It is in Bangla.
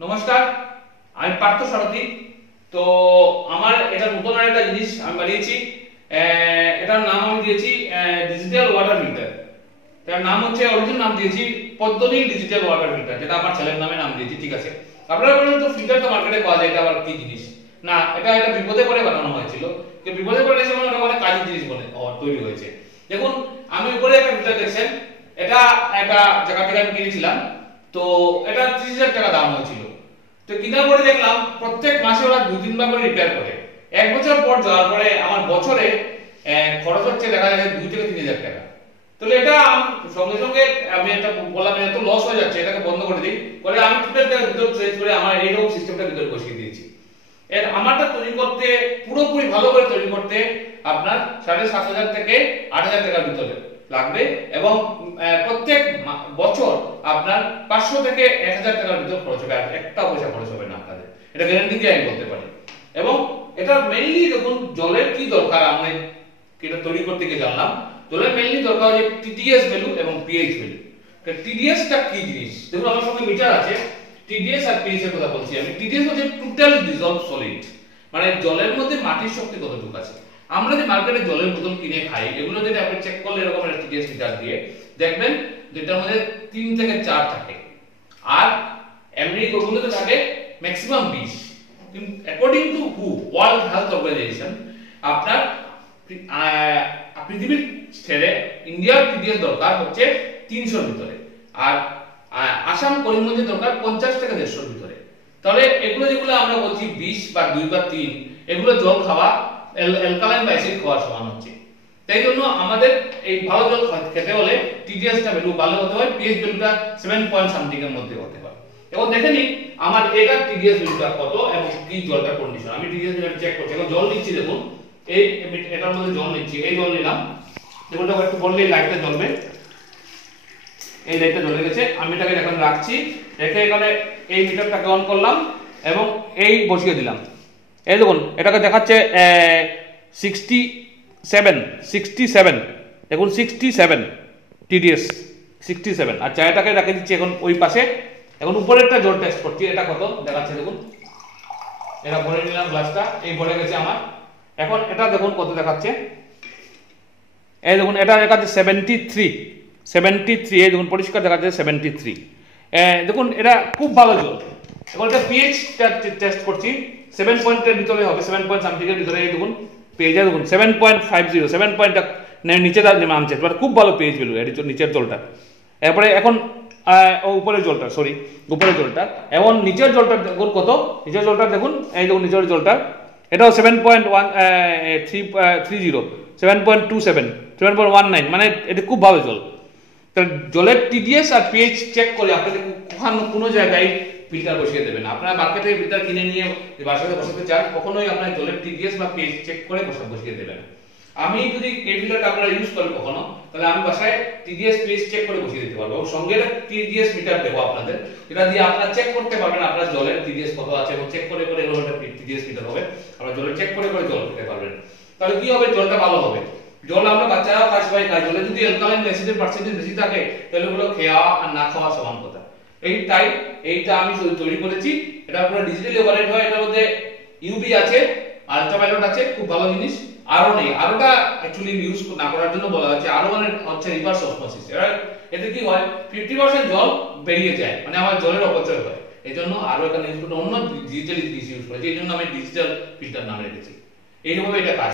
নমস্কার, আমি পার্থ সারথী। তো আমার এটা নতুন একটা জিনিস আমি বানিয়েছি। এটার নাম আমি দিয়েছি ডিজিটাল ওয়াটার ফিল্টার। এটার নাম হচ্ছে অরিজিনাল নাম দিয়েছি পদ্মনী ডিজিটাল ওয়াটার ফিল্টার, যেটা আমার ছেলের নামে নাম দিয়েছি। ঠিক আছে, আপনারা বলেন তো ফিল্টার তো মার্কেটে পাওয়া যায়, এটা আবার কি জিনিস? না, এটা বিপদে পড়ে বানানো হয়েছিল। বিপদে পড়ে এসে এটা অনেক কাজের জিনিস বলে তৈরি হয়েছে। দেখুন, আমি উপরে একটা ফিল্টার দেখছেন, এটা একটা জায়গা থেকে আমি কিনেছিলাম। তো এটা 30,000 টাকা দাম হয়েছিল। তো কেনার পরে দেখলাম প্রত্যেক মাসে ওরা 2-3 বার করে রিপেয়ার করে। এক বছর পর যাওয়ার পরে আমার বছরে খরচ হচ্ছে দেখা যাচ্ছে 2 থেকে 3 হাজার টাকা। তাহলে এটা সঙ্গে সঙ্গে আমি এটা বললাম এত লস হয়ে যাচ্ছে, এটাকে বন্ধ করে দিই। পরে আমি টোটালটা ভিতর চেঞ্জ করে আমার এইরকম সিস্টেমটা ভিতরে বসিয়ে দিয়েছি। এর আমারটা তৈরি করতে পুরোপুরি ভালো করে তৈরি করতে আপনার 7,500 থেকে 8,000 টাকার ভিতরে লাগবে, এবং প্রত্যেক বছর আপনার 500 থেকে 1,000 টাকার ভিতর খরচ হবে, আর একটা পয়সা খরচ হবে না আপনাদের। এটা গ্যারান্টি দিয়ে আমি বলতে পারি। এবং এটা মেইনলি দেখুন জলের কি দরকার, আমরা এটা তৈরি করতে গিয়ে জানলাম জলের মেইনলি দরকার হচ্ছে টিডিএস ভ্যালু এবং পিএইচ ভ্যালু। টিডিএসটা কি জিনিস দেখুন, আমার সঙ্গে মিটার আছে। টিডিএস আর পিএইচ এর কথা বলছি আমি। টিডিএস হচ্ছে টোটাল ডিসলভ সলিড, মানে জলের মধ্যে মাটির শক্তি কতটুকু আছে। আমরা যে মার্কেটে জলের বোতল কিনে খাই, এগুলো যদি আপনি চেক করলে এরকম একটা টিডিএস মিটার দিয়ে দেখবেন যেটার মধ্যে 3 থেকে 4 থাকে, আর এমনি ওগুলোতে থাকে ম্যাক্সিমাম 20। কিন্তু according to World Health Organization, আপনার পৃথিবীর ছেড়ে ইন্ডিয়ার টিডিএস দরকার হচ্ছে 300-র ভিতরে, আর আসাম করিমগঞ্জের দরকার 50 থেকে 150-র ভিতরে। তাহলে এগুলো যেগুলো আমরা বলছি 20 বা 2 বা 3, এগুলো জল খাওয়া অ্যালকালাইন বা অ্যাসিড খাওয়ার সমান হচ্ছে। তাই জন্য আমাদের এই ভালো জল খেতে হলে টিডিএসটা ভ্যালু ভালো হতে হয়, পিএইচ ভ্যালুটা 7 পয়েন্ট সামথিং এর মধ্যে হতে হয়। এবং দেখে নিন আমার এটা টিডিএস ভ্যালুটা কত এবং কি জলটার কন্ডিশন। আমি টিডিএস ভ্যালুটা চেক করছি, এখন জল নিচ্ছি। দেখুন এই এটার মধ্যে জল নিচ্ছি, এই জল নিলাম। দেখুন এটা একটু বললেই লাইটটা জ্বলবে। এই লাইটটা জ্বলে গেছে। আমি এটাকে এখন রাখছি, রেখে এখানে এই মিটারটাকে অন করলাম এবং এই বসিয়ে দিলাম। এই দেখুন এটাকে দেখাচ্ছে 67 দেখুন 67 টিডিএস 67। আচ্ছা, এটাকে রেখে দিচ্ছি এখন ওই পাশে। এখন উপরেরটা জল টেস্ট করছি, এটা কত দেখাচ্ছে দেখুন। এটা ভরে নিলাম, গ্লাসটা এই ভরে গেছে আমার। এখন এটা দেখুন কত দেখাচ্ছে। এই দেখুন এটা দেখাচ্ছে 73। এই দেখুন পরিষ্কার দেখাচ্ছে 73। দেখুন এটা খুব ভালো জল। এখন এটা পিএইচ টেস্ট করছি, 7 পয়েন্টের ভিতরে হবে, 7 পয়েন্ট সামথিং এর ভিতরে। এই দেখুন পেজে দেখুন 7.50, 7 পয়েন্ট নিচে নেমে আনছে, খুব ভালো পেজ ভ্যালু এর নিচের জলটা। এরপরে এখন উপরের জলটা, উপরের জলটা, এবং নিচের জলটা দেখুন কত। নিচের জলটা দেখুন, এই দেখুন নিচের জলটা, এটাও 7.30, 7.27, 7.19, মানে এটা খুব ভালো জল। জলের টিডিএস আর পিএইচ চেক করে আপনাদের কোনো জায়গায় ফিল্টার বসিয়ে দেবেন। আপনারা মার্কেট থেকে ফিল্টার কিনে নিয়ে বাসাতে বসাতে চান, কখনোই আপনার জলের টিডিএস বা পিএইচ চেক করে বসিয়ে দেবেন। আমি যদি এই ফিল্টারটা আপনারা ইউজ করেন কখনো, তাহলে আমি বাসায় টিডিএস পিএইচ চেক করে বসিয়ে দিতে পারবো, এবং সঙ্গে টিডিএস মিটার দেবো আপনাদের, যেটা দিয়ে আপনারা চেক করতে পারবেন আপনার জলের টিডিএস কত আছে, এবং চেক করে এরকম একটা টিডিএস মিটার হবে, আপনারা জলের চেক করে জল খেতে পারবেন। তাহলে কি হবে, জলটা ভালো হবে। জল আমরা বাচ্চারাও খায়, সবাই খায়। জলে যদি অ্যালকালাইন অ্যাসিডের পার্সেন্টেজ বেশি থাকে, তাহলে ওগুলো খাওয়া আর না খাওয়া সমান কথা। এইটা আমি তৈরি করেছি। এটা পুরো ডিজিটালি অপারেট হয়। এটার মধ্যে ইউভি আছে, আল্ট্রাভায়োলেট আছে, খুব ভালো জিনিস। আরো নেই, আরোটা অ্যাকচুয়ালি ইউজ না করার জন্য বলা হচ্ছে। আরো মানে হচ্ছে রিভার্স অসমোসিস। এতে কি হয়, 50% জল বেরিয়ে যায়, মানে আমার জলের অপচয় হয়। এই জন্য আরো এখানে ইউজ করতে অন্য ডিজিটালি জিনিস ইউজ করেছি। এই জন্য আমি ডিজিটাল ফিল্টার নাম রেখেছি। এইভাবে এটা কাজ